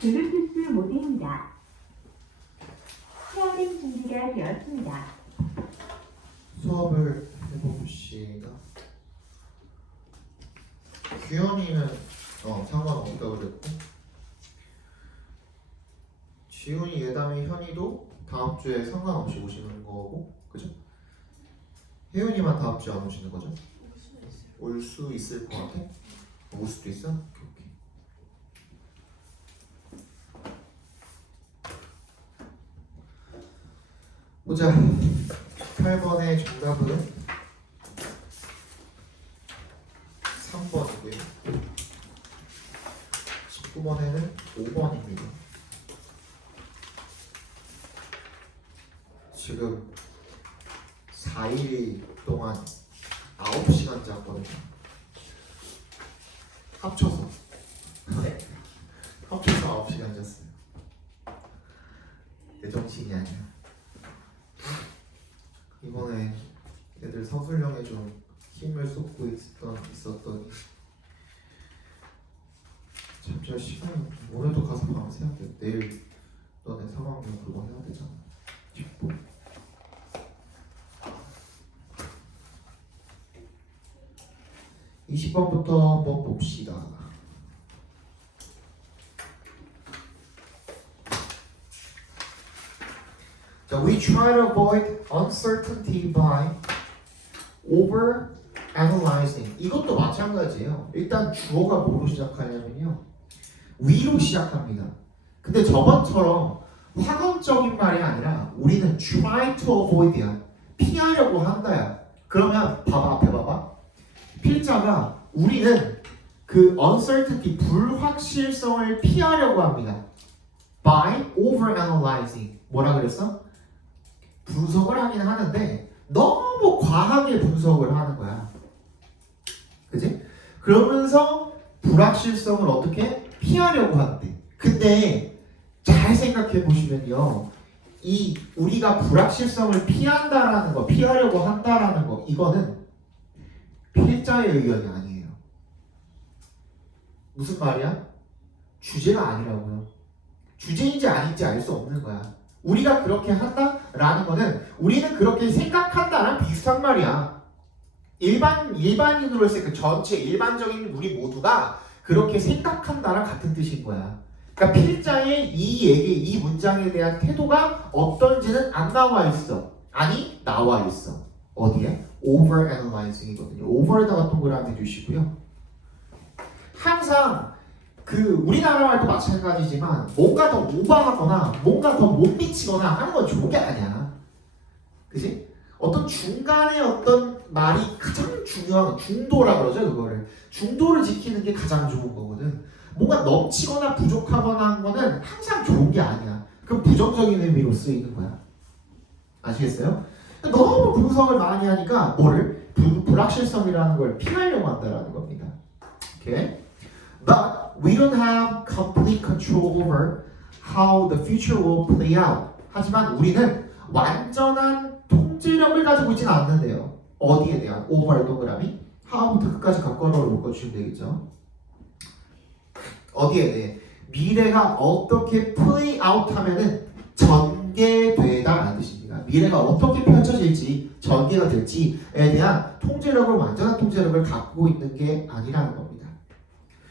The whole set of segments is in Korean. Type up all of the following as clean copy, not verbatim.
블루투스 모드입니다. 헤어링 준비가 되었습니다. 수업을 해봅시다. 규현이는 상관없다고 그랬고, 지훈이, 예담이, 현이도 다음 주에 상관없이 오시는 거고, 그죠? 혜윤이만 다음 주에 안 오시는 거죠? 올 수 있을 것 같아? 올 수도 있어? 오케이. 보자. 8번의 정답은 3번이고요. 19번에는 5번입니다. 지금 4일 동안 9시간 잤거든요. 합쳐서 9시간 잤어요. 내 정신이 아니야. 이번에 애들 서술형에 좀 힘을 쏟고 있었더니 잠시 시간, 오늘도 가서 밤새야 돼. 내일 너네 3학년 그거 해야 되잖아. 뒷부. 20번부터 한번 봅시다. 자, we try to avoid uncertainty by over analyzing. 이것도 마찬가지예요. 일단 주어가 뭐로 시작하냐면요, 위로 시작합니다. 근데 저번처럼 확언적인 말이 아니라 우리는 try to avoid야. 피하려고 한다야. 그러면 봐봐, 앞에 봐봐. 필자가 우리는 그 uncertainty, 불확실성을 피하려고 합니다. by over analyzing. 뭐라 그랬어? 분석을 하긴 하는데 너무 과하게 분석을 하는 거야. 그지? 그러면서 불확실성을 어떻게 피하려고 하는데, 근데 잘 생각해 보시면요, 이 우리가 불확실성을 피한다라는 거, 피하려고 한다라는 거, 이거는 필자의 의견이 아니에요. 무슨 말이야? 주제가 아니라고요. 주제인지 아닌지 알 수 없는 거야. 우리가 그렇게 한다라는 거는 우리는 그렇게 생각한다랑 비슷한 말이야. 일반인으로 했을 때 전체 일반적인 우리 모두가 그렇게 생각한다랑 같은 뜻인 거야. 그러니까 필자의 이 문장에 대한 태도가 어떤지는 안 나와 있어. 아니, 나와 있어. 어디에? overanalyzing이거든요. over에다가 동그라미 주시고요. 항상 그 우리나라 말도 마찬가지지만 뭔가 더 오버하거나 뭔가 더 못 미치거나 하는 건 좋은 게 아니야. 그지? 어떤 중간에 어떤 말이 가장 중요한, 중도라 그러죠, 그거를. 중도를 지키는 게 가장 좋은 거거든. 뭔가 넘치거나 부족하거나 한 거는 항상 좋은 게 아니야. 그건 부정적인 의미로 쓰이는 거야. 아시겠어요? 너무 분석을 많이 하니까 뭐를? 불확실성이라는 걸 피하려고 한다라는 겁니다. 오케이? But we don't have complete control over how the future will play out. 하지만 우리는 완전한 통제력을 가지고 있지는 않는데요. 어디에 대한? over 동그라미 how부터 끝까지 각괄호를 묶어주시면 되겠죠. 어디에 대해? 미래가 어떻게 play out 하면은 전개되다 라는 뜻입니다. 미래가 어떻게 펼쳐질지, 전개가 될지에 대한 통제력을, 완전한 통제력을 갖고 있는 게 아니라는 겁니다.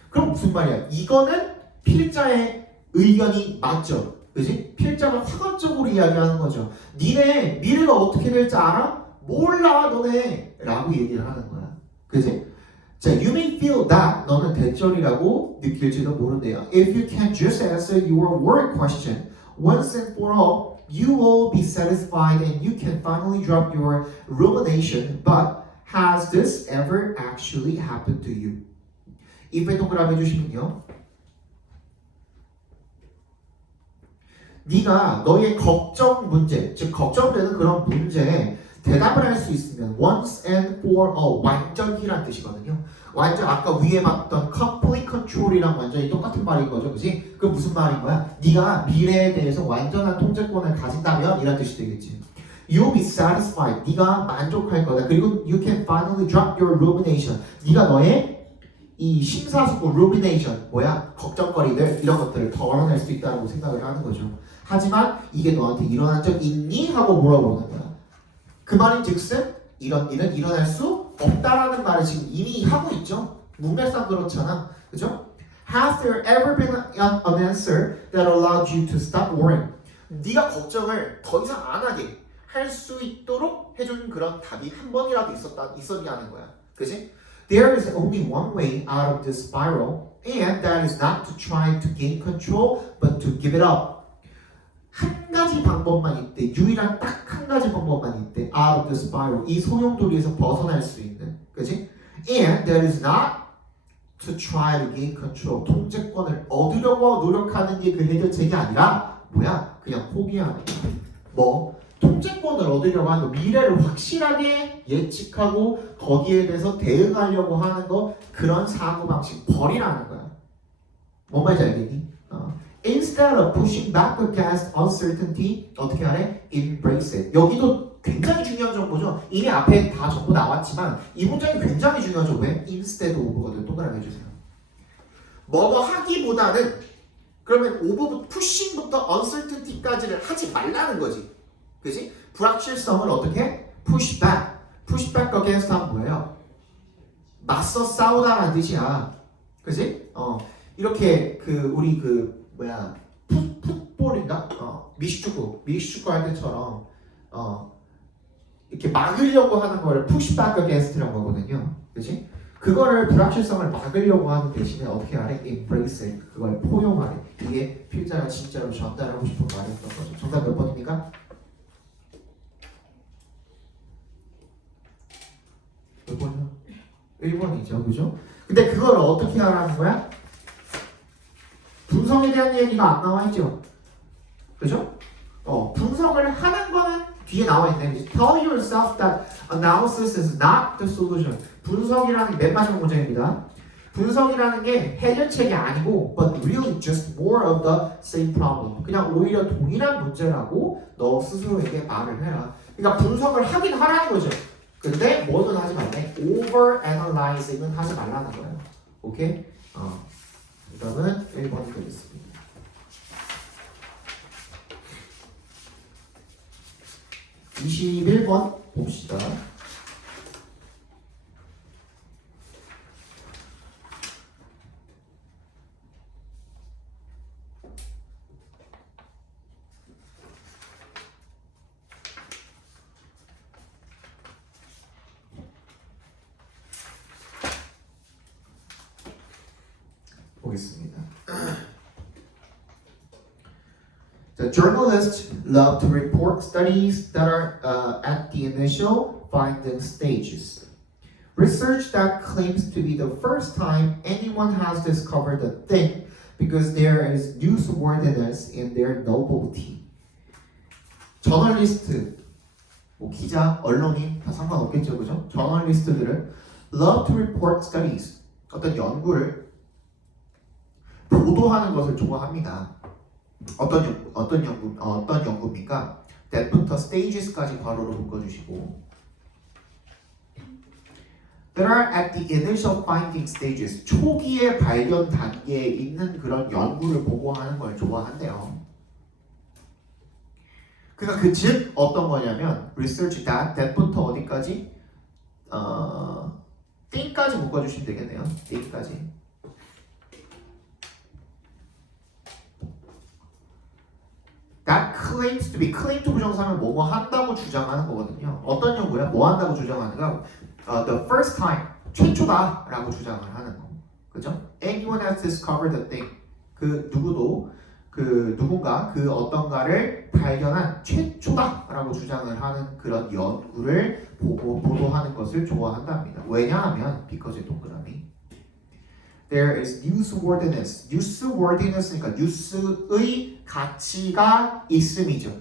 그럼 무슨 말이야? 이거는 필자의 의견이 맞죠? 그지? 필자가 확언적으로 이야기하는 거죠. 니네 미래가 어떻게 될지 알아? 몰라 너네 라고 얘기를 하는 거야. 그지? 자, you may feel that 너는 대절이라고 느낄지도 모른대요. If you can just answer your word question once and for all, you will be satisfied and you can finally drop your rumination. But has this ever actually happened to you? if에 동그라미 해주시면요, 네가 너의 걱정 문제, 즉 걱정되는 그런 문제에 대답을 할 수 있으면 once and for all, 완전히란 뜻이거든요. 완전 아까 위에 봤던 complete control이랑 완전히 똑같은 말인 거죠, 그지? 그 무슨 말인 거야? 네가 미래에 대해서 완전한 통제권을 가진다면 이란 뜻이 되겠지. You'll be satisfied. 네가 만족할 거다. 그리고 you can finally drop your rumination. 네가 너의 이 심사숙고 rumination 뭐야 걱정거리들 이런 것들을 덜어낼 수 있다고 생각을 하는 거죠. 하지만 이게 너한테 일어난 적 있니? 하고 물어보는 거야. 그 말인즉슨 이런 일은 일어날 수 없다라는 말을 지금 이미 하고 있죠. 문맥상 그렇잖아, 그죠? Has there ever been an answer that allowed you to stop worrying? 네가 걱정을 더 이상 안 하게 할 수 있도록 해준 그런 답이 한 번이라도 있었냐는 거야, 그지? There is only one way out of this spiral, and that is not to try to gain control, but to give it up. 한 가지 방법만 있대. 유일한 딱 한 가지 방법만 있대. Out of the spiral. 이 소용돌이에서 벗어날 수 있는. 그치? And that is not to try to gain control. 통제권을 얻으려고 노력하는 게 그 해결책이 아니라 뭐야? 그냥 포기하는 거야. 뭐? 통제권을 얻으려고 하는 거. 미래를 확실하게 예측하고 거기에 대해서 대응하려고 하는 거. 그런 사고방식 버리라는 거야. 뭔 말인지 알겠니? Instead of pushing back against uncertainty, 어떻게 하래? Embrace it. 여기도 굉장히 중요한 정보죠. 이미 앞에 다 정보 나왔지만 이 문장이 굉장히 중요하죠. 왜? Instead of거든. 동그라미 해주세요. 뭐뭐 하기보다는 그러면 pushing부터 uncertainty까지를 하지 말라는 거지. 그지? 불확실성을 어떻게? push back. push back against 하면 뭐예요? 맞서 싸우다라는 뜻이야. 그지? 이렇게 우리 풋볼인가? 미식축구 할 때처럼 이렇게 막으려고 하는 거를 push back against라는 거거든요. 그렇지? 그거를 불확실성을 막으려고 하는 대신에 어떻게 하래? embrace it. 그걸 포용하래. 이게 필자가 진짜로 전달하고 싶은 말이었던 거죠. 정답 몇 번입니까? 몇 번이요? 1번이죠. 그죠? 근데 그걸 어떻게 하라는 거야? 분석에 대한 얘기가 안 나와 있죠. 그죠? 분석을 하는 거는 뒤에 나와 있네. Tell yourself that analysis is not the solution. 분석이라는 게 맨 마지막 문장입니다. 분석이라는 게 해결책이 아니고 but really just more of the same problem. 그냥 오히려 동일한 문제라고 너 스스로에게 말을 해라. 그러니까 분석을 하긴 하라는 거죠. 근데 뭐는 하지 말래? over analyzing은 하지 말라는 거예요. 오케이? 그러면 1번이 되겠습니다. 21번 봅시다. 보겠습니다. The journalists love to report studies that are at the initial finding stages. Research that claims to be the first time anyone has discovered a thing because there is newsworthiness in their novelty. 저널리스트, 기자, 언론인 다 상관없겠죠, 그죠? 저널리스트들은 love to report studies, 어떤 연구를 보도하는 것을 좋아합니다. 어떤 연구입니까? that부터 stages까지 괄호로 묶어주시고 that are at the initial finding stages 초기의 발견 단계에 있는 그런 연구를 보고하는 걸 좋아한대요. 그러니까 그 즉 어떤 거냐면 research that부터 어디까지? thing까지 묶어주시면 되겠네요. thing까지. That claims to be, claim to 부정사면 뭐뭐 한다고 주장하는 거거든요. 어떤 연구야? 뭐 한다고 주장하는가? The first time, 최초다라고 주장을 하는 거. 그죠? Anyone has discovered a thing. 누군가 그 어떤가를 발견한 최초다라고 주장을 하는 그런 연구를 보도하는 것을 좋아한답니다. 왜냐하면, because 동그라미. There is newsworthiness. newsworthiness니까 뉴스의 가치가 있음이죠.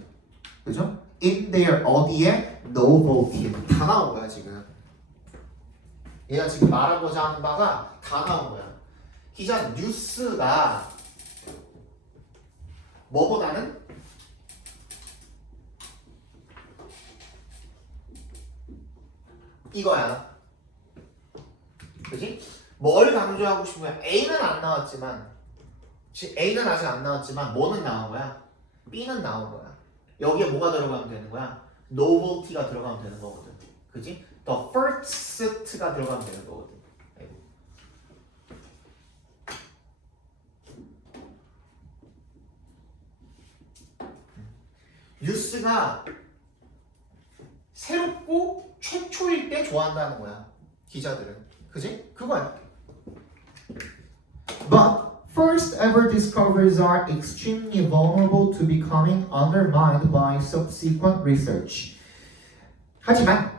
그죠? In their 어디에? novelty. 다 나온 거야 지금. 얘가 지금 말하고자 하는 바가 다 나온 거야. 기자 뉴스가 뭐보다는 이거야. 그지? 뭘 강조하고 싶은 거야? A는 안 나왔지만 A는 아직 안 나왔지만 뭐는 나온 거야? B는 나온 거야. 여기에 뭐가 들어가면 되는 거야? novelty가 들어가면 되는 거거든. 그지? The first가 들어가면 되는 거거든. 뉴스가 새롭고 최초일 때 좋아한다는 거야. 기자들은. 그지? 그거야. But first ever discoveries are extremely vulnerable to becoming undermined by subsequent research. 하지만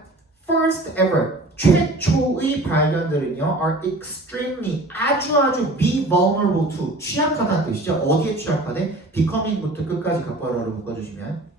first ever 최초의 발견들은요 are extremely 아주 be vulnerable to 취약하다는 뜻이죠. 어디에 취약하대? becoming부터 끝까지 각괄호로 묶어주시면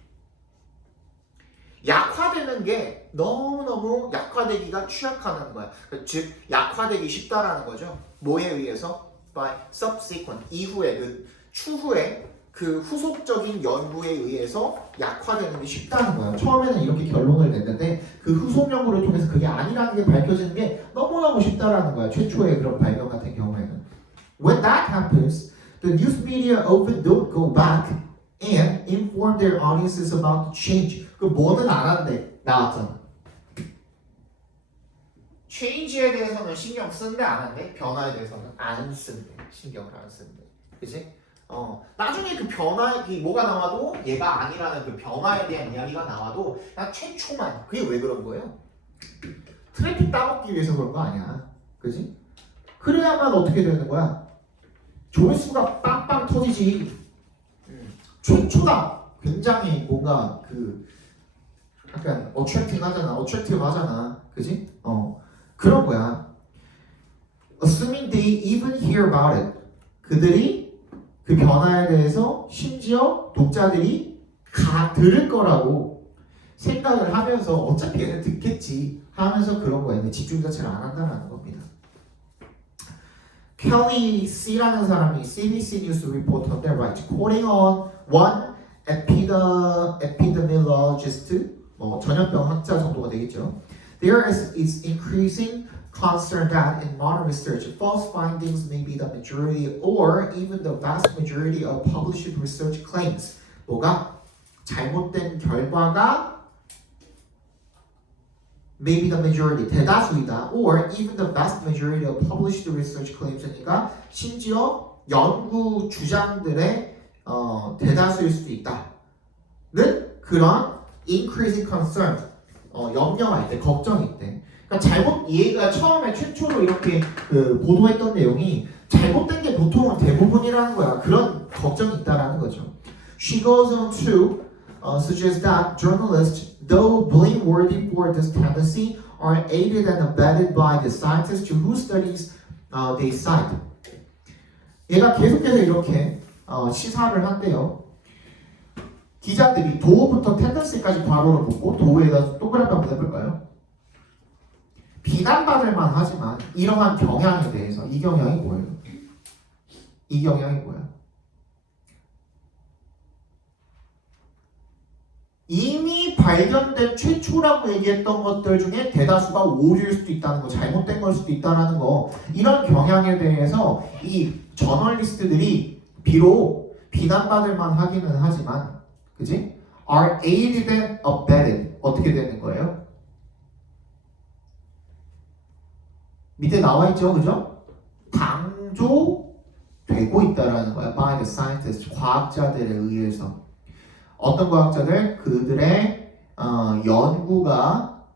약화되는 게 너무너무 약화되기가 취약하다는 거야. 즉 약화되기 쉽다라는 거죠. 뭐에 의해서? by subsequent 이후에 그 추후에 그 후속적인 연구에 의해서 약화되는 게 쉽다는 거야. 처음에는 이렇게 결론을 냈는데 그 후속 연구를 통해서 그게 아니라는 게 밝혀지는 게 너무너무 쉽다라는 거야. 최초의 그런 발견 같은 경우에는. When that happens, the news media often don't go back and inform their audiences about the change. 그 뭐는 알았는데 나왔잖아. change에 대해서는 신경 쓴데 안 한대. 변화에 대해서는 안 쓴대. 신경을 안 쓴대. 그치? 나중에 그 변화, 그 뭐가 나와도 얘가 아니라는 그 변화에 대한 이야기가 나와도 그냥 최초만. 그게 왜 그런 거예요? 트래픽 따먹기 위해서 그런 거 아니야. 그지? 그래야만 어떻게 되는 거야? 조회수가 빵빵 터지지. 최초다. 굉장히 뭔가 그 약간 어트랙티브 하잖아. 그지? 그런 거야. Assuming they even hear about it. 그들이 그 변화에 대해서 심지어 독자들이 들을 거라고 생각을 하면서 어차피 얘는 듣겠지 하면서 그런 거야. 집중 자체를 안 한다는 겁니다. 켈리 C라는 사람이 CBC 뉴스 리포터인데 right, quoting on one epidemiologist, 전염병 학자 정도가 되겠죠. There is increasing concern that in modern research, false findings may be the majority or even the vast majority of published research claims. 뭐가? 잘못된 결과가 may be the majority, 대다수이다. Or even the vast majority of published research claims. 그러니까 심지어 연구 주장들의 대다수일 수도 있다는 그런 increasing concern, 염려할 때, 걱정일 때. 그러니까 잘못 얘가 처음에 최초로 이렇게 보도했던 내용이 잘못된 게 보통은 대부분이라는 거야. 그런 걱정이 있다라는 거죠. She goes on to suggest that journalists, though blameworthy for this tendency, are aided and abetted by the scientists to whose studies they cite. 얘가 계속해서 이렇게 시사를 한대요. 기자들이 도우부터 텐던시까지 괄호로 묶고 도우에다 동그라미 한번 해볼까요? 비난받을 만하지만 이러한 경향에 대해서 이 경향이 뭐예요? 이 경향이 뭐야? 이미 발견된 최초라고 얘기했던 것들 중에 대다수가 오류일 수도 있다는 거, 잘못된 걸 수도 있다는 거, 이런 경향에 대해서 이 저널리스트들이 비록 비난받을 만하기는 하지만, 그지? are aided and abetted. 어떻게 되는 거예요? 밑에 나와 있죠, 그죠? 방조되고 있다라는 거야. By the scientists, 과학자들에 의해서. 어떤 과학자들? 그들의 연구가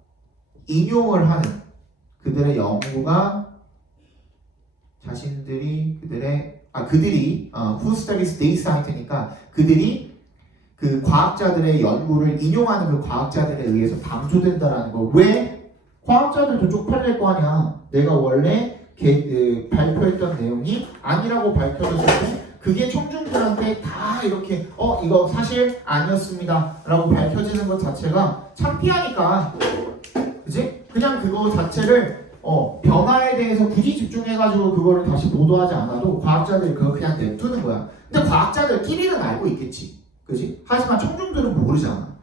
인용을 하는, 그들의 연구가 자신들이 그들이 who studies they cite니까 그들이 그 과학자들의 연구를 인용하는 그 과학자들에 의해서 방조된다라는 거. 왜? 과학자들도 쪽팔릴 거 아니야. 내가 원래 발표했던 내용이 아니라고 밝혀졌을 때 그게 청중들한테 다 이렇게 이거 사실 아니었습니다 라고 밝혀지는 것 자체가 창피하니까, 그지? 그냥 그거 자체를 변화에 대해서 굳이 집중해가지고 그거를 다시 보도하지 않아도 과학자들이 그거 그냥 냅두는 거야. 근데 과학자들끼리는 알고 있겠지, 그지? 하지만 청중들은 모르잖아.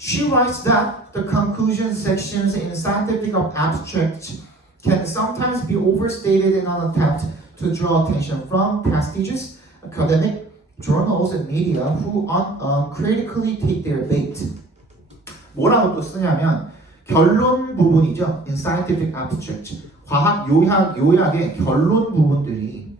She writes that the conclusion sections in scientific abstract can sometimes be overstated in an attempt to draw attention from prestigious academic journals and media who uncritically take their bait. 뭐라고 또 쓰냐면 결론 부분이죠. In scientific abstract. 과학 요약의 결론 부분들이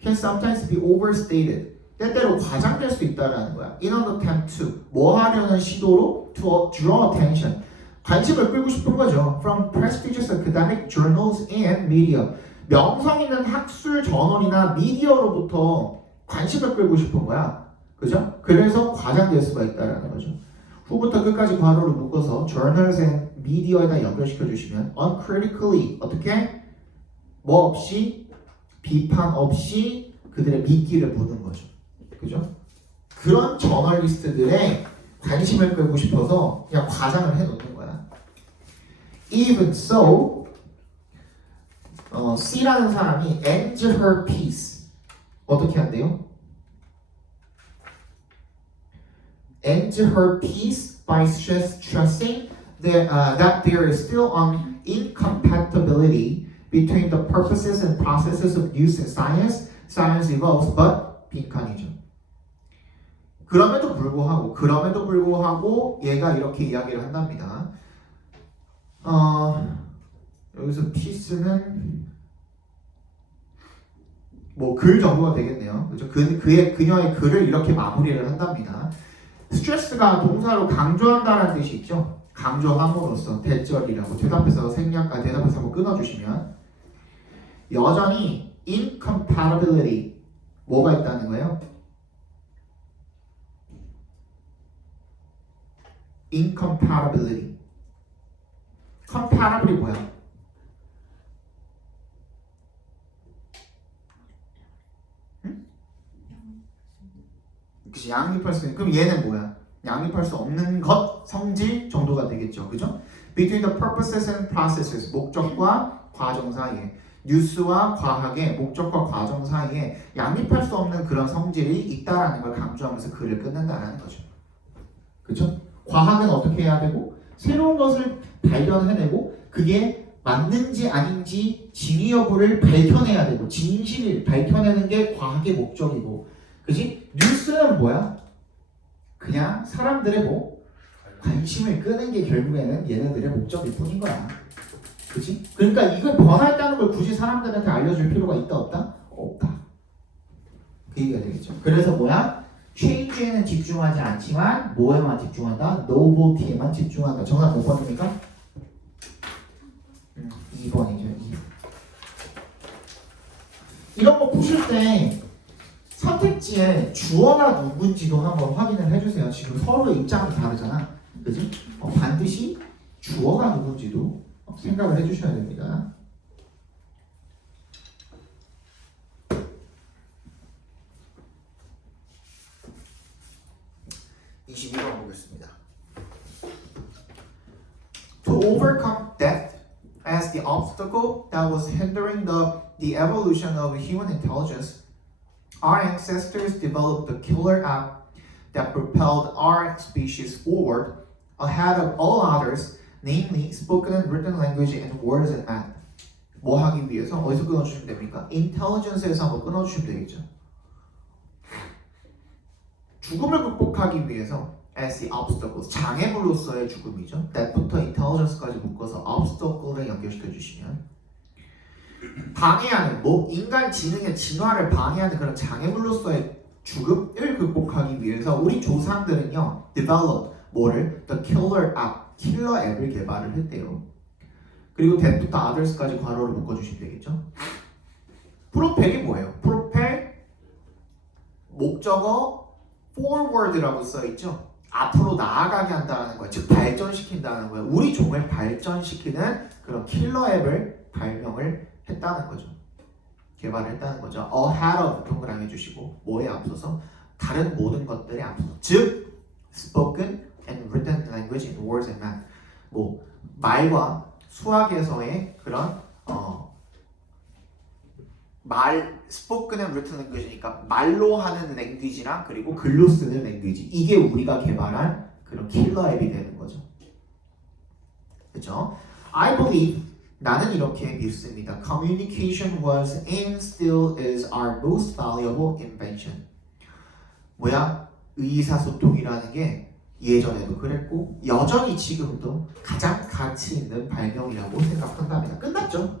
can sometimes be overstated. 때때로 과장될 수 있다라는 거야. In an attempt to 뭐 하려는 시도로 to draw attention. 관심을 끌고 싶은 거죠. From prestigious academic journals and media. 명성 있는 학술 저널이나 미디어로부터 관심을 끌고 싶은 거야. 그죠? 그래서 과장될 수가 있다라는 거죠. 후부터 끝까지 괄호를 묶어서 journals and media에다 연결시켜 주시면 uncritically 어떻게? 뭐 없이 비판 없이 그들의 미끼를 무는 거죠. 그죠? 그런 저널리스트들의 관심을 끌고 싶어서 그냥 과장을 해놓는 거야. Even so, C라는 사람이 ends her piece 어떻게 한대요? ends her piece by stressing that there is still an incompatibility between the purposes and processes of use in science. Science evolves, but 빈칸이죠. 그럼에도 불구하고 얘가 이렇게 이야기를 한답니다. 여기서 piece는 뭐 글 정도가 되겠네요. 그죠? 그녀의 글을 이렇게 마무리를 한답니다. 스트레스가 동사로 강조한다라는 뜻이 있죠. 강조함으로써 대절이라고 대답해서 한번 끊어주시면 여전히 incompatibility 뭐가 있다는 거예요? incompatibility. compatible이 뭐야? 그치, 양립할 수 있는. 그럼 얘는 뭐야? 양립할 수 없는 것, 성질 정도가 되겠죠. 그죠? Between the purposes and processes. 목적과 과정 사이에. 뉴스와 과학의 목적과 과정 사이에 양립할 수 없는 그런 성질이 있다라는 걸 강조하면서 글을 끊는다라는 거죠. 그죠? 과학은 어떻게 해야 되고 새로운 것을 발견해내고 그게 맞는지 아닌지 진위 여부를 밝혀내야 되고 진실을 밝혀내는 게 과학의 목적이고 그지? 뉴스는 뭐야? 그냥 사람들의 뭐 관심을 끄는 게 결국에는 얘네들의 목적일 뿐인 거야. 그지? 그러니까 이걸 변화했다는 걸 굳이 사람들한테 알려줄 필요가 있다 없다? 없다. 그 얘기가 되겠죠. 그래서 뭐야? change에는 집중하지 않지만 뭐에만 집중한다? novelty에만 집중한다. 정답 몇 번입니까? 2번이죠. 2번. 이런 거 푸실 때 선택지에 주어가 누군지도 한번 확인을 해주세요. 지금 서로의 입장이 다르잖아. 그지? 반드시 주어가 누군지도 생각을 해주셔야 됩니다. 보겠습니다. To overcome death as the obstacle that was hindering the evolution of human intelligence, our ancestors developed the killer app that propelled our species forward ahead of all others, namely spoken and written language and words and math. 뭐 하기 위해서 어디서 끊어주시면 됩니까? intelligence에서 한번 끊어주시면 되겠죠. 죽음을 극복하기 위해서 as the obstacles, 장애물로서의 죽음이죠. that부터 intelligence까지 묶어서 obstacle에 연결시켜 주시면 방해하는 뭐 인간 지능의 진화를 방해하는 그런 장애물로서의 죽음을 극복하기 위해서 우리 조상들은요 develop 뭐를 the killer app, 킬러 앱을 개발을 했대요. 그리고 that부터 others까지 괄호를 묶어주시면 되겠죠. 프로펠이 뭐예요? 프로펠 목적어 forward라고 써있죠. 앞으로 나아가게 한다는 거예요. 즉 발전시킨다는 거예요. 우리 종을 발전시키는 그런 킬러 앱을 발명을 했다는 거죠. 개발을 했다는 거죠. ahead of 동그라미 해주시고 뭐에 앞서서? 다른 모든 것들에 앞서서 즉 spoken and written language in words and math 뭐 말과 수학에서의 그런 spoken and written language니까 말로 하는 랭귀지랑 그리고 글로 쓰는 랭귀지 이게 우리가 개발한 그런 킬러 앱이 되는 거죠. 그렇죠? I believe 나는 이렇게 믿습니다. Communication was and still is our most valuable invention. 뭐야? 의사소통이라는 게 예전에도 그랬고 여전히 지금도 가장 가치 있는 발명이라고 생각한답니다. 끝났죠?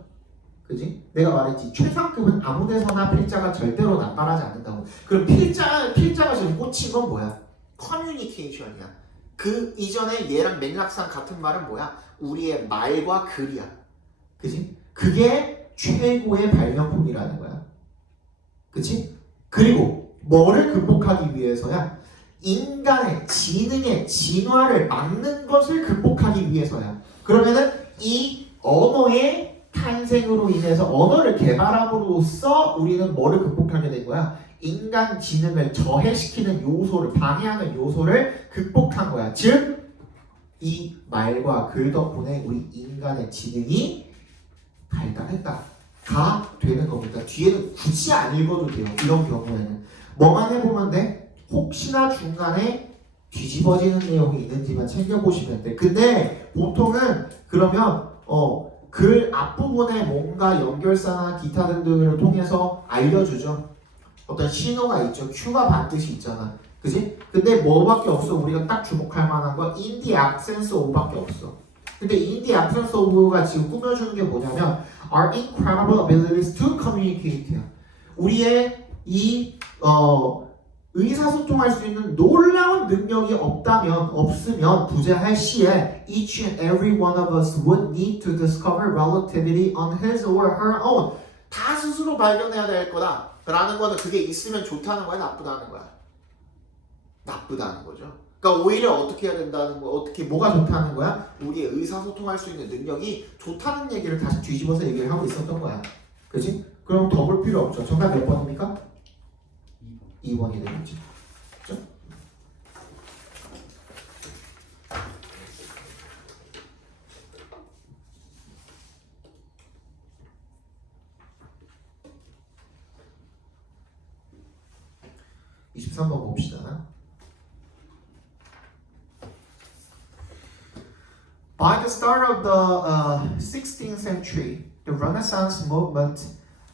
그지? 내가 말했지 최상급은 아무 데서나 필자가 절대로 남발하지 않는다고. 그럼 필자가 지금 꽂힌 건 뭐야? 커뮤니케이션이야. 그 이전에 얘랑 맥락상 같은 말은 뭐야? 우리의 말과 글이야. 그지? 그게 최고의 발명품이라는 거야. 그치? 그리고 뭐를 극복하기 위해서야? 인간의 지능의 진화를 막는 것을 극복하기 위해서야. 그러면은 이 언어의 탄생으로 인해서 언어를 개발함으로써 우리는 뭐를 극복하게 된 거야? 인간 지능을 저해시키는 요소를 방해하는 요소를 극복한 거야. 즉 이 말과 글 덕분에 우리 인간의 지능이 발달했다가 되는 겁니다. 뒤에는 굳이 안 읽어도 돼요. 이런 경우에는 뭐만 해보면 돼? 혹시나 중간에 뒤집어지는 내용이 있는지만 챙겨보시면 돼. 근데 보통은 그러면 글 앞부분에 뭔가 연결사나 기타 등등을 통해서 알려주죠. 어떤 신호가 있죠. 큐가 반드시 있잖아. 그지? 근데 뭐밖에 없어. 우리가 딱 주목할 만한 건 in the absence of밖에 없어. 근데 in the absence of가 지금 꾸며주는 게 뭐냐면 our incredible abilities to communicate야. 우리의 이 의사소통할 수 있는 놀라운 능력이 없으면 부재할 시에 each and every one of us would need to discover relativity on his or her own. 다 스스로 발견해야 될 거다 라는 거는 그게 있으면 좋다는 거야, 나쁘다는 거야? 나쁘다는 거죠. 그러니까 오히려 어떻게 해야 된다는 거, 뭐가 좋다는 거야? 우리의 의사소통할 수 있는 능력이 좋다는 얘기를 다시 뒤집어서 얘기를 하고 있었던 거야. 그지? 그럼 더 볼 필요 없죠. 정답 몇 번입니까? 2번이 되겠지. 그죠? (23번) 봅시다. By the start of the 16th century, the Renaissance movement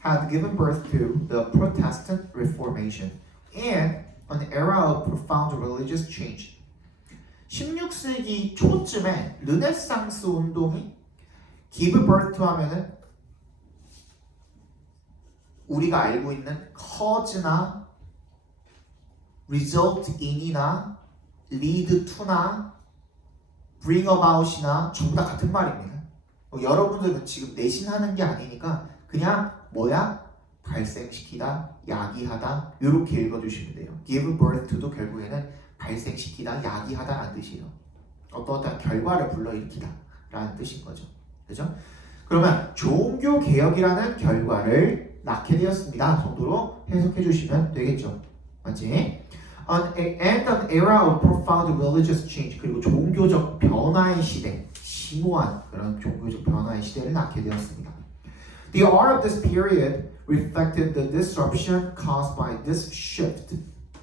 had given birth to the Protestant Reformation and an era of profound religious change. 16세기 초쯤에 르네상스 운동이 give birth 하면은 우리가 알고 있는 cause나 result in이나 lead to나 bring about이나 전부 다 같은 말입니다. 여러분들은 지금 내신하는 게 아니니까 그냥 뭐야? 발생시키다, 야기하다 이렇게 읽어주시면 돼요. give birth to도 결국에는 발생시키다, 야기하다라는 뜻이에요. 어떠한 결과를 불러일으키다 라는 뜻인 거죠. 그죠? 그러면 종교개혁이라는 결과를 낳게 되었습니다 정도로 해석해 주시면 되겠죠. 맞지? And an era of profound religious change. 그리고 종교적 변화의 시대, 심오한 그런 종교적 변화의 시대를 낳게 되었습니다. The art of this period reflected the disruption caused by this shift.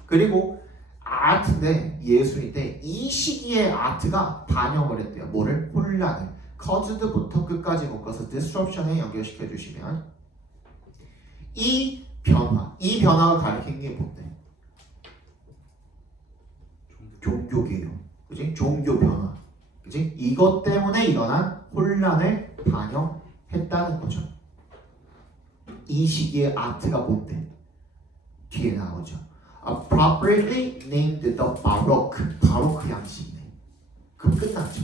그리고 아트인데 예술인데 이 시기의 아트가 반영을 했대요. 뭐를? 혼란을. caused부터 끝까지 묶어서 disruption에 연결시켜 주시면 이 변화가 가리키는 게 뭔데? 종교개혁, 그지? 종교 변화, 그지? 이것 때문에 일어난 혼란을 반영했다는 거죠. 이 시기의 아트가 뭔데? 뒤에 나오죠. Appropriately named the Baroque. 바로크 양식이네. 그럼 끝났죠.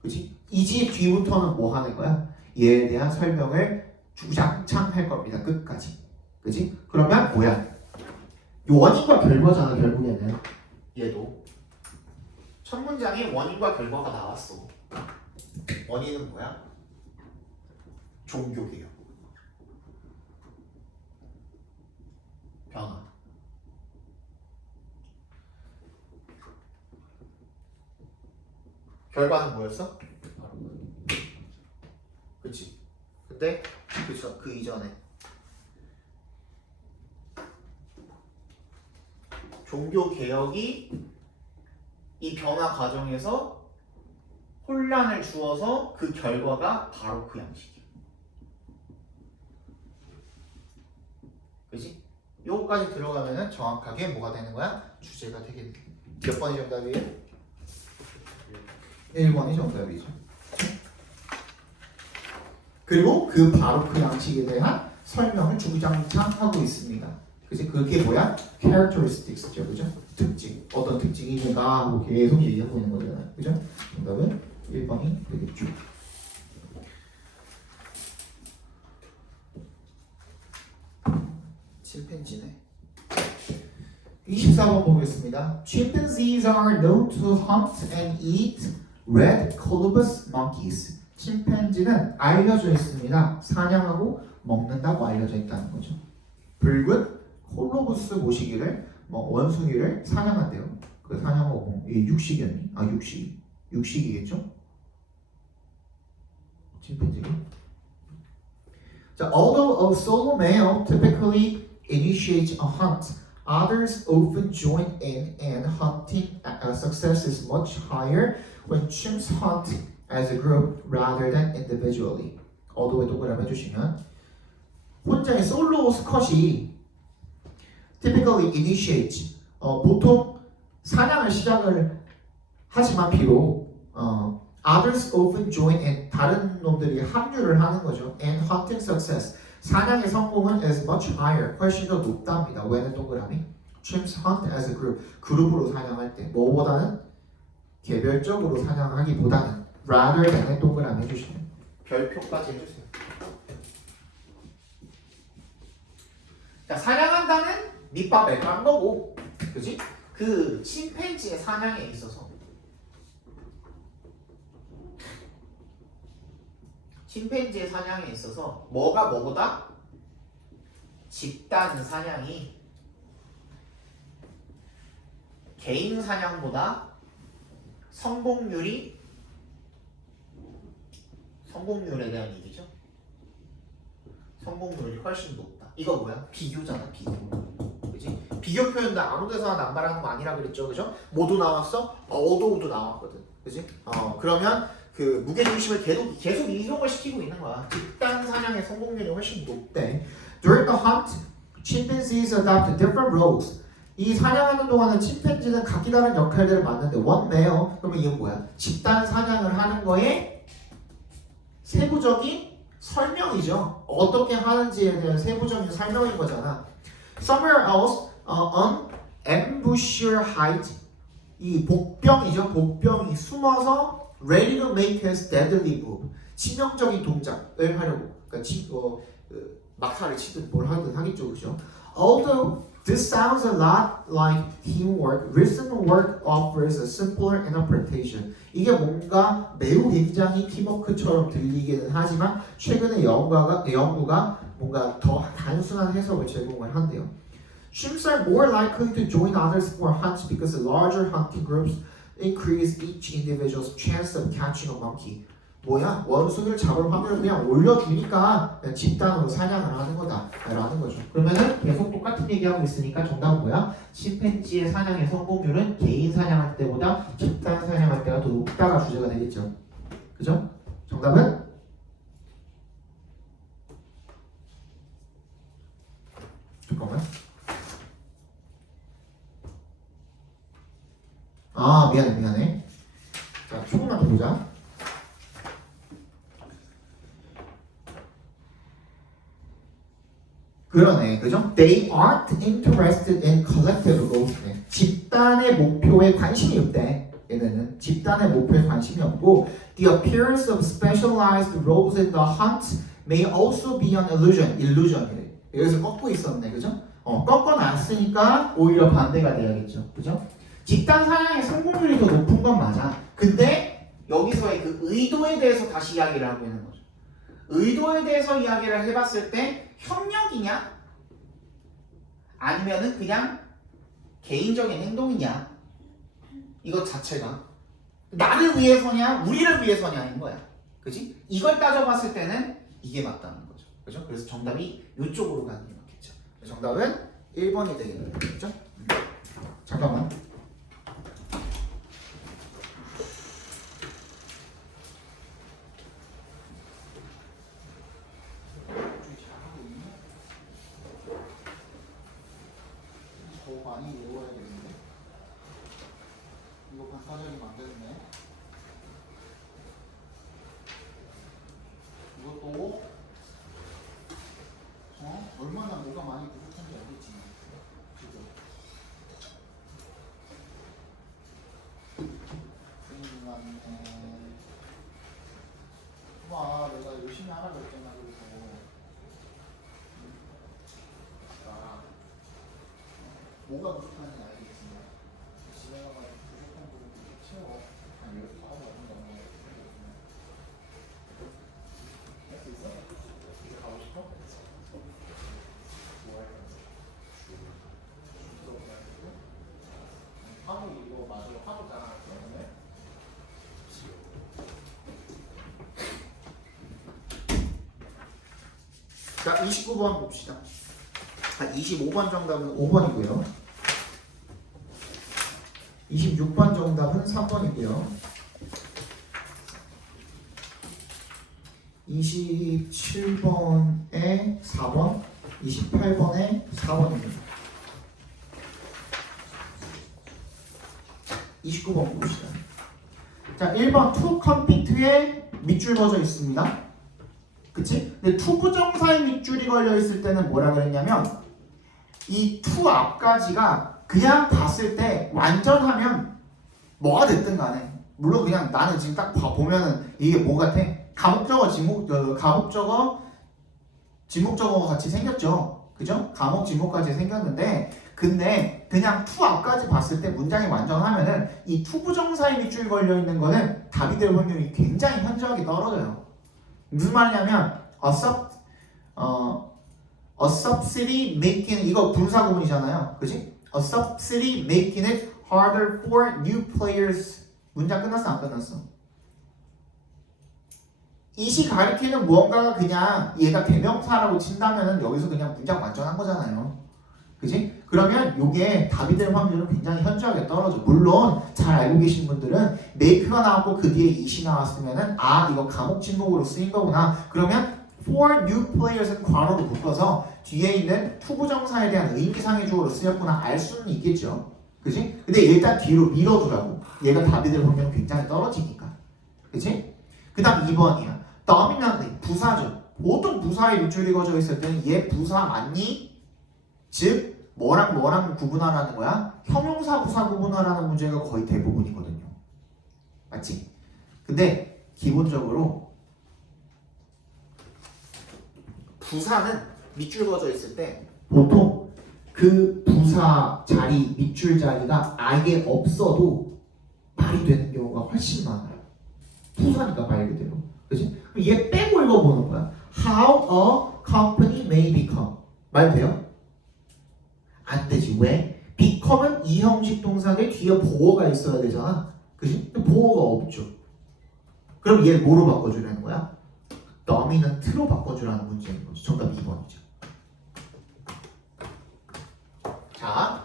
그지? 이집 뒤부터는 뭐 하는 거야? 얘에 대한 설명을 주장창 할 겁니다. 끝까지. 그지? 그러면 뭐야? 원인과 결과잖아, 결국에는. 얘도. 첫 문장에 원인과 결과가 나왔어. 원인은 뭐야? 종교개혁. 변화. 결과는 뭐였어? 그치? 근데 그쵸, 그 이전에 종교개혁이 이 변화 과정에서 혼란을 주어서 그 결과가 바로 그 양식이야. 그지? 요거까지 들어가면은 정확하게 뭐가 되는 거야? 주제가 되겠네. 몇 번이 정답이에요? 1번이 정답이죠. 그리고 그 바로 그 양식에 대한 설명을 주구장창 하고 있습니다. 그지? 그게 뭐야? characteristics죠. 그죠? 특징. 어떤 특징이니까 하고 계속 얘기하고 있는 거잖아요. 그죠? 정답은 1번이 되겠죠. 침팬지네. 24번 보겠습니다. Chimpanzees are known to hunt and eat red colobus monkeys. 침팬지는 알려져 있습니다. 사냥하고 먹는다고 알려져 있다는 거죠. 붉은 콜로부스 모시기를 원숭이를 사냥한대요. 그 사냥하고 육식이었니? 아 육식이겠죠? 침팬지가. 자, although a solo male typically initiates a hunt, others often join in, and hunting success is much higher when chimps hunt as a group rather than individually. 어도에 동그라미 해주시면 혼자의 솔로 스컷이 typically initiate 보통 사냥을 시작을 하지만 비록 others often join in 다른 놈들이 합류를 하는 거죠. And hunting success 사냥의 성공은 is much higher 훨씬 더 높답니다. 왜는 동그라미? Chimps hunt as a group 그룹으로 사냥할 때 뭐보다는 개별적으로 사냥하기보다는 rather than의 동그라미 해주시면 별표까지 해주세요. 자, 사냥한다는 밑밥에 깐 거고, 그지? 그 침팬지의 사냥에 있어서 뭐가 뭐보다 집단 사냥이 개인 사냥보다 성공률에 대한 얘기죠. 성공률이 훨씬 높다. 이거 뭐야? 비교잖아, 비교. 그지? 비교 표현도 아무 데서나 남발하는 거 아니라 그랬죠, 그죠? 뭐도 나왔어? 어도우도 나왔거든, 그지? 그러면 그 무게중심을 계속 이동을 시키고 있는 거야. 집단 사냥의 성공률이 훨씬 높대. During the hunt, chimpanzees adopt different roles. 이 사냥하는 동안은 침팬지는 각기 다른 역할들을 맡는데 one male, 그러면 이건 뭐야? 집단 사냥을 하는 거에 세부적인 설명이죠. 어떻게 하는지에 대한 세부적인 설명인 거잖아. Somewhere else, an ambusher hide. 이 복병이죠. 복병이 숨어서 ready to make his deadly move. 치명적인 동작을 하려고. 그러니까 막사를 치든 뭘 하든 하겠죠, 그렇죠? Although this sounds a lot like teamwork, recent work offers a simpler interpretation. 이게 뭔가 매우 굉장히 팀워크처럼 들리기는 하지만 최근의 연구가 뭔가 더 단순한 해석을 제공을 한대요. Chimps are more likely to join others for hunts because larger hunting groups increase each individual's chance of catching a monkey. 뭐야? 원숭이를 잡을 확률을 그냥 올려주니까 그냥 집단으로 사냥을 하는 거다라는 거죠. 그러면은 계속 똑같은 얘기하고 있으니까 정답은 뭐야? 침팬지의 사냥의 성공률은 개인 사냥할 때보다 집단 사냥할 때가 더 높다가 주제가 되겠죠. 그죠? 정답은? 잠깐만. 아, 미안해. 자, 조금만 더 보자. 그러네, 그죠? They aren't interested in collective goals. 집단의 목표에 관심이 없대. 얘네는 집단의 목표에 관심이 없고, the appearance of specialized roles in the hunt may also be an illusion이래. 여기서 꺾고 있었네, 그죠? 꺾어놨으니까 오히려 반대가 돼야겠죠, 그죠? 집단 사냥의 성공률이 더 높은 건 맞아. 근데 여기서의 그 의도에 대해서 다시 이야기를 하고 있는 거죠. 의도에 대해서 이야기를 해봤을 때 협력이냐? 아니면은 그냥 개인적인 행동이냐? 이것 자체가 나를 위해서냐, 우리를 위해서냐인 거야. 그지? 이걸 따져봤을 때는 이게 맞다는 거죠. 그죠? 그래서 정답이 이쪽으로 가는 게 맞겠죠. 정답은 1번이 되겠네요. 그죠? 잠깐만. 이거 반사적이 만들었네. 이것도 얼마나 뭐가 많이 부족한지 알겠지. 그죠? 와, 내가 열심히 하라고 했잖아. 그래서 뭐가 부족한지 알겠지만 집에 가서 부족한 부분 채워. 한 10개 하고 왔는데 할 수 있어? 이제 가고 싶어? 뭐 할 거야? 화목 이거 맞으러 화목 나가는 거야? 자, 29번 봅시다. 25번 정답은 5번이고요. 26번 정답은 3번이고요. 27번에 4번, 28번에 4번입니다. 29번 봅시다. 자, 1번 to compete에 밑줄 그어져 있습니다. 그치? 근데 to 부정사의 밑줄이 걸려 있을 때는 뭐라 그랬냐면 이 to 앞까지가 그냥 봤을 때 완전하면 뭐가 됐든 간에 물론 그냥 나는 지금 딱 보면은 이게 뭐 같아? 가목적어, 가목적어, 지목적어 같이 생겼죠. 그죠? 가목, 지목까지 생겼는데 근데 그냥 to 앞까지 봤을 때 문장이 완전하면은 이 to 부정사의 밑줄이 걸려 있는 거는 답이 될 확률이 굉장히 현저하게 떨어져요. 무슨 말이냐면 a subsidy making 이거 분사 구문이잖아요. 그지? A subsidy making it harder for new players. 문장 끝났어 안 끝났어? 이시 가리키는 무언가가 그냥 얘가 대명사라고 친다면은 여기서 그냥 문장 완전한 거잖아요. 그지? 그러면 요게 답이 될 확률은 굉장히 현저하게 떨어져. 물론 잘 알고 계신 분들은 make가 나왔고 그 뒤에 it이 나왔으면은 아 이거 감옥 침묵으로 쓰인 거구나. 그러면 for new players은 괄호로 묶어서 뒤에 있는 투부정사에 대한 의미상의 주어로 쓰였구나 알 수는 있겠죠. 그지? 근데 일단 뒤로 밀어두라고. 얘가 답이 될 확률은 굉장히 떨어지니까. 그지? 그 다음 2번이야. dominantly 부사죠. 보통 부사에 밑줄이 그어져 있을 때는 얘 부사 맞니? 즉 뭐랑 뭐랑 구분하라는 거야? 형용사 부사 구분하라는 문제가 거의 대부분이거든요. 맞지? 근데 기본적으로 부사는 밑줄 그어져 있을 때 보통 그 부사 자리, 밑줄 자리가 아예 없어도 말이 되는 경우가 훨씬 많아요. 부사니까 말 그대로. 그치? 그럼 얘 빼고 읽어보는 거야. How a company may become. 말 돼요? 안 되지. 왜? become은 이형식 동사들 뒤에 보어가 있어야 되잖아. 그치? 보어가 없죠. 그럼 얘 뭐로 바꿔주라는 거야? dominant로 바꿔주라는 문제인 거죠. 정답 2번이죠. 자,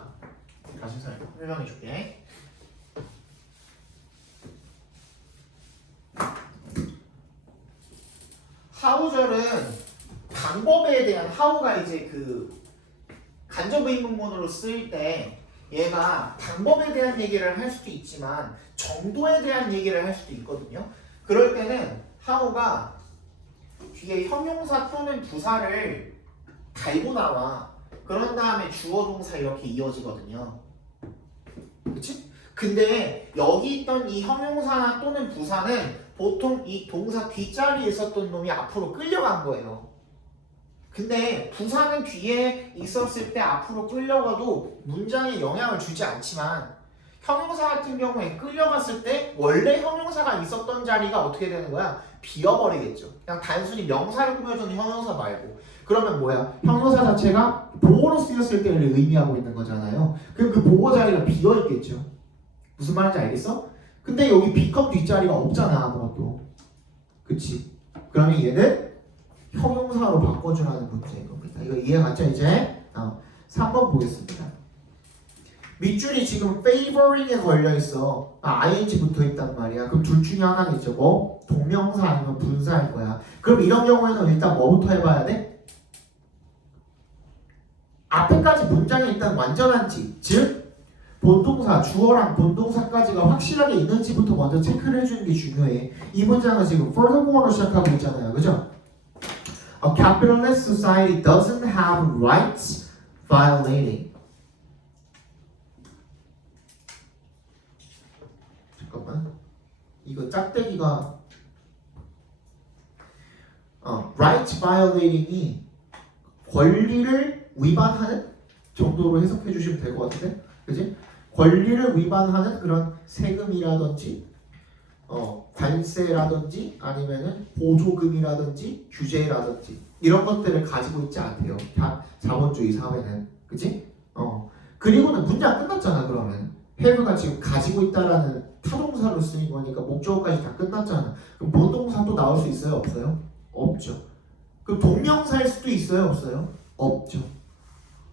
다시 설명해 줄게. how절은 방법에 대한 how가 이제 그 간접 의문문으로 쓰일 때 얘가 방법에 대한 얘기를 할 수도 있지만 정도에 대한 얘기를 할 수도 있거든요. 그럴 때는 how가 뒤에 형용사 또는 부사를 달고 나와. 그런 다음에 주어 동사 이렇게 이어지거든요. 그치? 근데 여기 있던 이 형용사나 또는 부사는 보통 이 동사 뒷자리에 있었던 놈이 앞으로 끌려간 거예요. 근데 부사는 뒤에 있었을 때 앞으로 끌려가도 문장에 영향을 주지 않지만 형용사 같은 경우에 끌려갔을 때 원래 형용사가 있었던 자리가 어떻게 되는 거야? 비어버리겠죠. 그냥 단순히 명사를 꾸며주는 형용사 말고. 그러면 뭐야? 형용사 자체가 보어로 쓰였을 때를 의미하고 있는 거잖아요. 그럼 그 보어 자리가 비어있겠죠. 무슨 말인지 알겠어? 근데 여기 become 뒷자리가 없잖아 아무것도. 그치? 그러면 얘는 형용사로 바꿔주라는 문제인 겁니다. 이거 이해갔죠 이제? 3번 보겠습니다. 밑줄이 지금 favoring에 걸려있어. ing 붙어있단 말이야. 그럼 둘 중에 하나겠죠. 뭐? 동명사 아니면 분사일 거야. 그럼 이런 경우에는 일단 뭐부터 해봐야 돼? 앞에까지 문장이 일단 완전한지, 즉 본동사, 주어랑 본동사까지가 확실하게 있는지부터 먼저 체크를 해주는 게 중요해. 이 문장은 지금 furthermore로 시작하고 있잖아요. 그죠? A capitalist society doesn't have rights violating. 잠깐만. 이거 짝대기가 rights violating이 권리를 위반하는 정도로 해석해 주시면 될 것 같은데, 그지? 권리를 위반하는 그런 세금이라든지, 관세라든지, 아니면은 보조금이라든지, 규제라든지 이런 것들을 가지고 있지 않대요. 자본주의 사회는, 그지? 그리고는 문장 끝났잖아. 그러면 have가 지금 가지고 있다라는 타동사로 쓰인 거니까 목적어까지 다 끝났잖아. 그럼 본동사 또 나올 수 있어요? 없어요? 없죠. 그럼 동명사일 수도 있어요? 없어요? 없죠.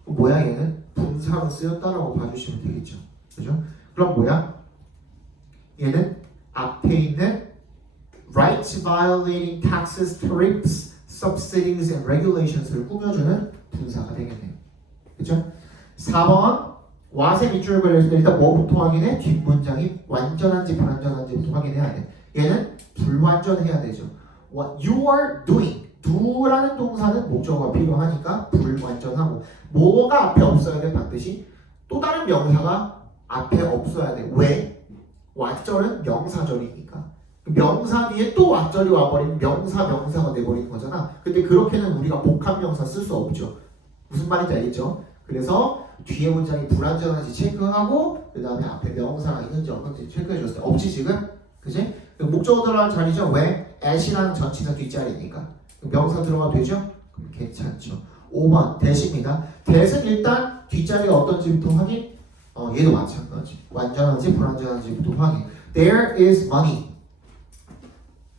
그럼 뭐야 얘는? 분사로 쓰였다라고 봐주시면 되겠죠. 그죠? 그럼 뭐야? 얘는 앞에 있는 rights violating taxes, tariffs, subsidies and regulations를 꾸며주는 분사가 되겠네요. 그죠? 4번 what의 밑줄을 그렸을 때 일단 뭐부터 확인해? 뒷문장이 완전한지 불완전한지부터 확인해야 돼. 얘는 불완전해야 되죠. What you are doing. do라는 동사는 목적어가 필요하니까 불완전하고, 뭐가 앞에 없어야 돼? 반드시 또 다른 명사가 앞에 없어야 돼. 왜? 왓절은 명사절이니까. 명사 뒤에 또 왓절이 와버리면 명사가 돼버리는 거잖아. 근데 그렇게는 우리가 복합명사 쓸 수 없죠. 무슨 말인지 알겠죠? 그래서 뒤에 문장이 불완전한지 체크하고 그 다음에 앞에 명사가 있는지 없는지 체크해 줬을 때 없지 지금? 그지? 목적어 들어가는 자리죠. 왜? at이라는 전치사 뒷자리니까 명사 들어가도 되죠? 그럼 괜찮죠. 5번 대시입니다. 대는 일단 뒷자리가 어떤지부터 확인. 얘도 마찬가지. 완전한지 불완전한지부터 확인. There is money.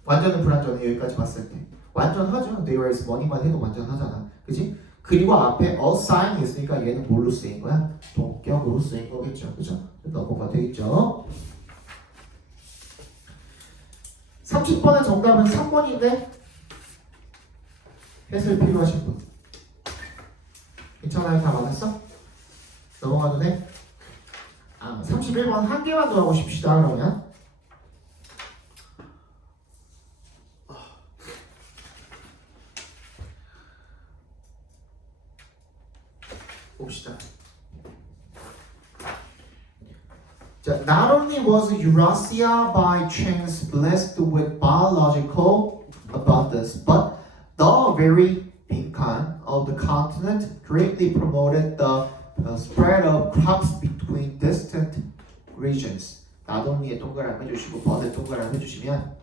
완전은 불완전해. 여기까지 봤을 때 완전하죠. There is money만 해도 완전하잖아. 그지? 그리고 앞에 a sign이 있으니까 얘는 뭘로 쓰인 거야? 동격으로 쓰인 거겠죠. 그죠? 넘어가 되겠죠. 30번의 정답은 3번인데 해설 필요하신 분 괜찮아요? 다 맞았어? 넘어가도 돼? 31번 한 개만 더 하고 싶시다. 그러면 봅시다. 자, not only was Eurasia by chance blessed with biological abundance, but the very 빈칸 of the continent greatly promoted the spread of crops between distant regions. not only에 동그라미 해주시고 but에 동그라미 해주시면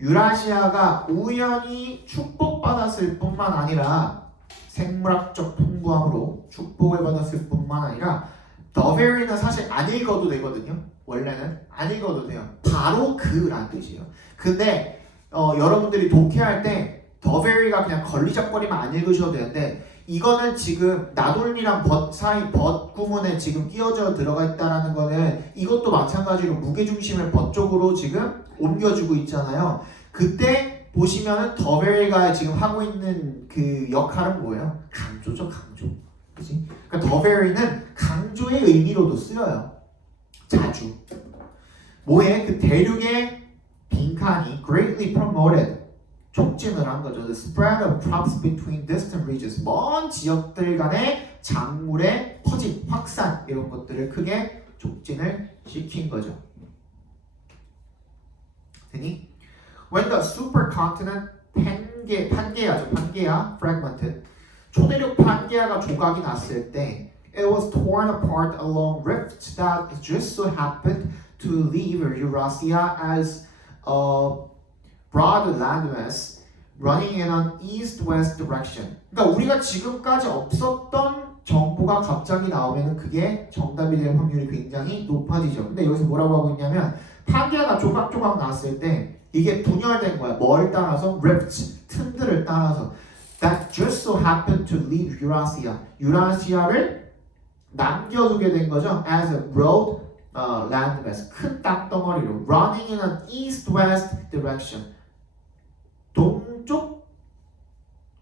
유라시아가 우연히 축복받았을 뿐만 아니라 생물학적 풍부함으로 축복을 받았을 뿐만 아니라 the very는 사실 안 읽어도 되거든요. 원래는 안 읽어도 돼요. 바로 그란 뜻이에요. 근데 여러분들이 독해할 때 the very가 그냥 걸리적거리면 안 읽으셔도 되는데 이거는 지금 나돌미랑 벗 사이 벗 구문에 지금 끼어져 들어가 있다라는 거는 이것도 마찬가지로 무게중심을 벗 쪽으로 지금 옮겨주고 있잖아요. 그때 보시면은 the very가 지금 하고 있는 그 역할은 뭐예요? 강조죠, 강조. 그치? 그러니까 the very는 강조의 의미로도 쓰여요. 자주. 뭐에? 그 대륙의 빈칸이 greatly promoted. 촉진을 한 거죠. The spread of crops between distant regions. 먼 지역들 간의 작물의 퍼짐, 확산 이런 것들을 크게 촉진을 시킨 거죠. 되니? When the supercontinent 판게아 fragmented. 초대륙 판게아가 조각이 났을 때 it was torn apart along rifts that just so happened to leave Eurasia as a broad landmass running in an east-west direction. 그러니까 우리가 지금까지 없었던 정보가 갑자기 나오면 그게 정답이 될 확률이 굉장히 높아지죠. 근데 여기서 뭐라고 하고 있냐면 판게아가 조각조각 났을 때 이게 분열된 거야. 뭘 따라서? rifts, 틈들을 따라서. That just so happened to leave Eurasia. 유라시아를 남겨두게 된 거죠. As a broad landmass, 큰 땅덩어리로 running in an east-west direction. 동쪽,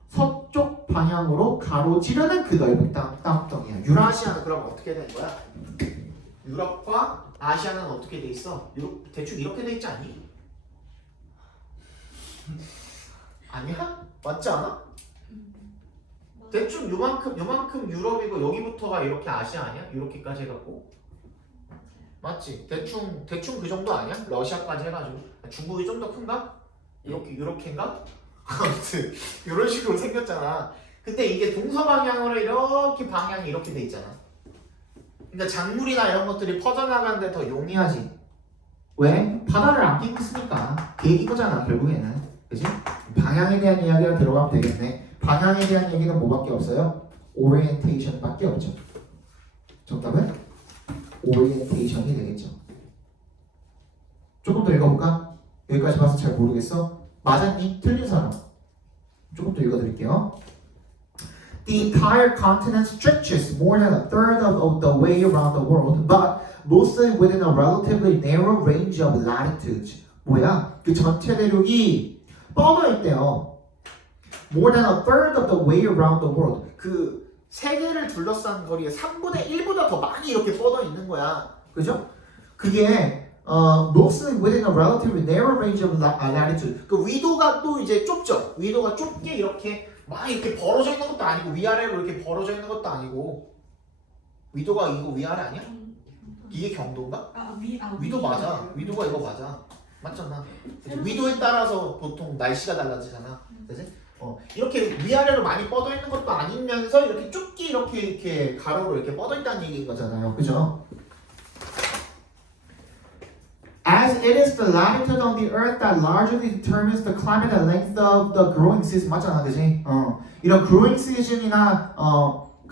서쪽 방향으로 가로지르는 그 넓은 땅덩이야. 유라시아는 그럼 어떻게 되는 거야? 유럽과 아시아는 어떻게 돼 있어? 대충 이렇게 돼 있지 않니? 아니야? 맞지 않아? 대충 요만큼 유럽이고 여기부터가 이렇게 아시아 아니야? 이렇게까지 해갖고 맞지? 대충 그 정도 아니야? 러시아까지 해가지고 중국이 좀 더 큰가? 이렇게인가? 아무튼 이런 식으로 생겼잖아. 근데 이게 동서방향으로 이렇게 방향이 이렇게 돼 있잖아. 그러니까 작물이나 이런 것들이 퍼져나가는데 더 용이하지. 왜? 바다를 안 끼고 있으니까 그 얘기 거잖아 결국에는. 그지? 방향에 대한 이야기가 들어가면 되겠네. 방향에 대한 얘기는 뭐밖에 없어요? 오리엔테이션밖에 없죠. 정답은 오리엔테이션이 되겠죠. 조금 더 읽어볼까? 여기까지 봐서 잘 모르겠어? 맞았니? 틀린 사람. 조금 더 읽어드릴게요. The entire continent stretches more than a third of the way around the world, but mostly within a relatively narrow range of latitudes. 뭐야? 그 전체 대륙이 뻗어 있대요. More than a third of the way around the world. 그 세계를 둘러싼 거리의 3분의 1보다 더 많이 이렇게 뻗어 있는 거야. 그죠? 그게 mostly within a relatively narrow range of latitude. 그 위도가 또 이제 좁죠. 위도가 좁게 이렇게 막 이렇게 벌어져 있는 것도 아니고 위아래로 이렇게 벌어져 있는 것도 아니고. 위도가 이거 위아래 아니야? 이게 경도인가? 위도 맞아. 위도가 이거 맞아. 맞잖아. 위도에 따라서 보통 날씨가 달라지잖아. 그지? 이렇게 위아래로 많이 뻗어 있는 것도 아니면서 이렇게 좁게 이렇게 가로로 이렇게 뻗어 있다는 얘기인 거잖아요. 그죠? As it is the latitude on the earth that largely determines the climate and length of the growing season. 맞잖아, 그지? 이런 growing season이나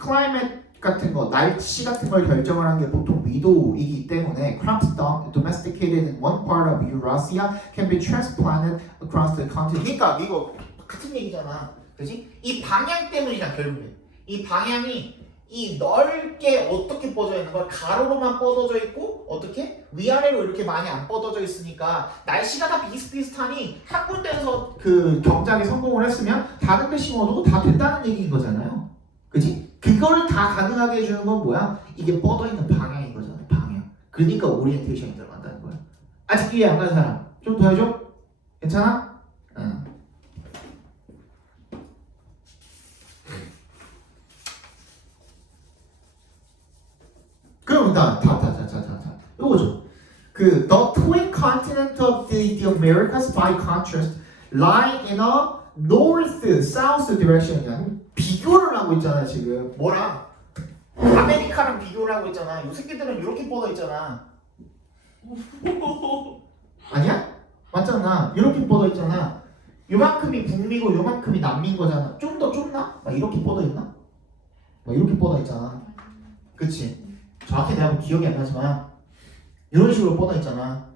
climate 같은 거, 날씨 같은 걸 결정을 하는 게 보통 위도이기 때문에 crops domesticated in one part of Eurasia can be transplanted across the continent. 그러니까 이거 같은 얘기잖아, 그지? 이 방향 때문이잖아, 결국엔. 이 방향이 이 넓게 어떻게 뻗어 있는 거야? 가로로만 뻗어져 있고 어떻게? 위아래로 이렇게 많이 안 뻗어져 있으니까 날씨가 다 비슷비슷하니 한 군데에서 그 경작에 성공을 했으면 다른 데 심어도 다 된다는 얘기인 거잖아요. 그지? 그걸 다 가능하게 해주는 건 뭐야? 이게 뻗어 있는 방향인 거잖아. 방향. 그러니까 오리엔테이션이 들어간다는 거야. 아직 이해 안 가는 사람 좀 더 해줘? 괜찮아? 응. 그럼 자, 이거죠. 그 the twin continent of the Americas, by contrast, lie in a north-south direction이야. 비교를 하고 있잖아 지금. 뭐랑? 아메리카랑 비교를 하고 있잖아. 요 새끼들은 이렇게 뻗어 있잖아. 아니야? 맞잖아. 이렇게 뻗어 있잖아. 요만큼이 북미고 요만큼이 남미인 거잖아. 좀 더 좁나? 막 이렇게 뻗어 있나? 막 이렇게 뻗어 있잖아. 그치? 정확히 내가 뭐 기억이 안 나지만 이런 식으로 뻗어 있잖아.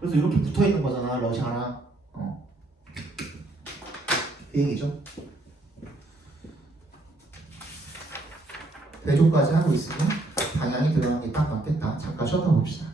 그래서 이렇게 붙어 있는 거잖아, 러시아랑. 그 얘기죠. 대조까지 하고 있으면 방향이 들어가는 게 딱 맞겠다. 잠깐 쉬었다 봅시다.